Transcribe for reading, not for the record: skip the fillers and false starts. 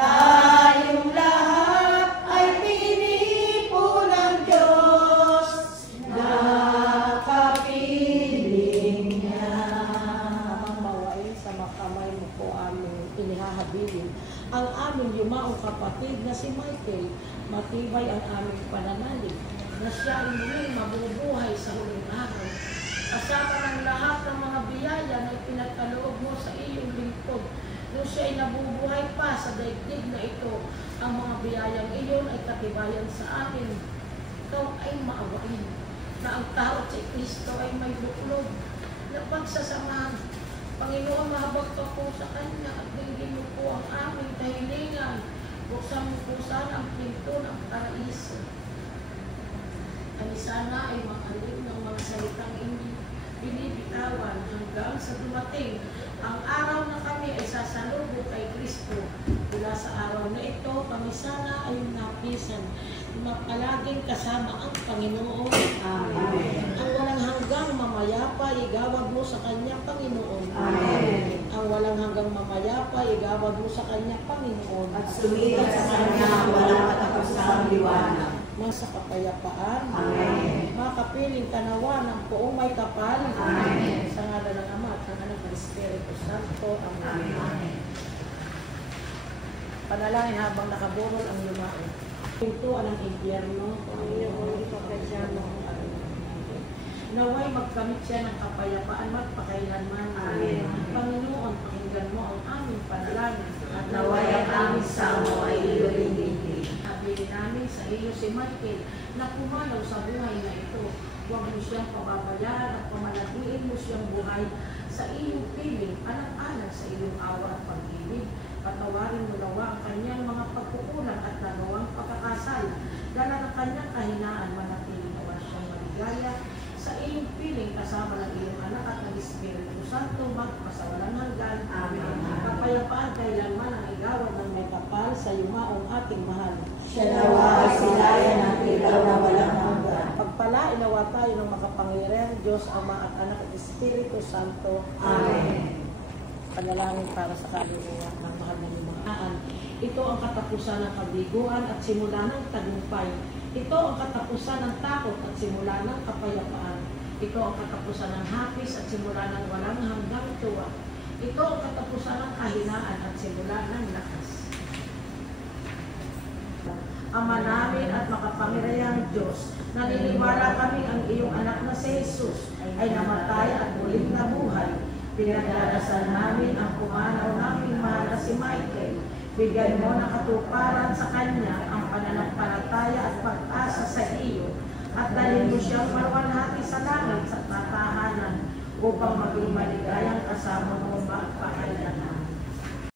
Tayong lahat ay pinipo ng Diyos, nakapiling niya. Amang mawain sa makamay mo po aming inihahabilin. Ang aming yumaong kapatid na si Michael, matibay ang aming pananalig, na siya ay muling mabubuhay sa huling araw. Kasama ng lahat ng mga biyaya na ipinagkaloob mo sa iyong lingkod, nung siya ay nabubuhay pa sa daigdig na ito, ang mga biyayang iyon ay katibayan sa akin. Ikaw ay maawain, na ang tao sa Kristo ay may luklog na pagsasamahan. Panginoon, mahabag ka po sa Kanya at dinggin mo po ang aming kahilingan. Buksan mo po sana ang pinto ng paraiso. Kami sana ay makalim ng mga salitang hindi binibitawan hanggang sa dumating ang araw na kami ay sasalubong kay Kristo. Mula sa araw na ito, kami sana ay napisan, palaging kasama ang Panginoon. Amen. Ang walang hanggang mamayapa, igawad mo sa Kanya, Panginoon. Amen. Ang walang hanggang mamayapa, igawad mo sa Kanya, Panginoon. At sumikat sa Kanya ang walang katapusang liwanag. Masa kapayapaan. Amen. Makapiling tanawan ng poong may kapal. Amen. Sa ngalan ng Ama at ng Anak ng Espiritu Santo. Amen. Amen. Panalangin habang nakaburol ang lumaon. Pintuan ng impyerno, Panginoon, ipagkasya mo ang naway magkamit siya ng kapayapaan magpakailanman. Amen. Panginoon, pakinggan mo ang aming panalangin. At naway ang aming samo ay iluling-tingin. Sabihin namin sa iyo si Michael na pumanaw sa buhay na ito. Huwag mo siyang pababayaan at pamanagin mo siyang buhay sa iyong piling, anak-anak sa iyong awa at pag-ibig. Patawarin mo nawa ang kanyang mga pagkukulang at nagawang pagkakasal. Dala ng kanyang kahinaan, manatili nawa siyang maligaya sa iyong piling kasama ng iyong anak at ng Espiritu Santo magpasawalang hanggan. Amen. Kapayapaan kailanman ang igawad ng may kapal sa yumaong ating mahal. Siya nawa ay silayan ng ilaw na walang hanggan. Pagpalain nawa tayo ng makapangyarihang Diyos, Ama at Anak at Espiritu Santo. Amen. Panalangin para sa kaluluwa ng mahal na lumaan. Ito ang katapusan ng kabiguan at simula ng tagumpay. Ito ang katapusan ng takot at simula ng kapayapaan. Ito ang katapusan ng hapis at simula ng walang hanggang tuwa. Ito ang katapusan ng kahinaan at simula ng lakas. Ama namin at makapangyarihang Diyos, naniniwala kami ang iyong anak na si Jesus ay namatay at muling nabuhay. Pinagdarasal namin ang pumanaw naming mahal na si Michael. Bigyan mo ng katuparan sa kanya ang pananampalataya at pag-asa sa iyo at dalhin mo siyang marwalhati sa langit sa tatahanan upang maging maligayang kasama mo magpakailanman.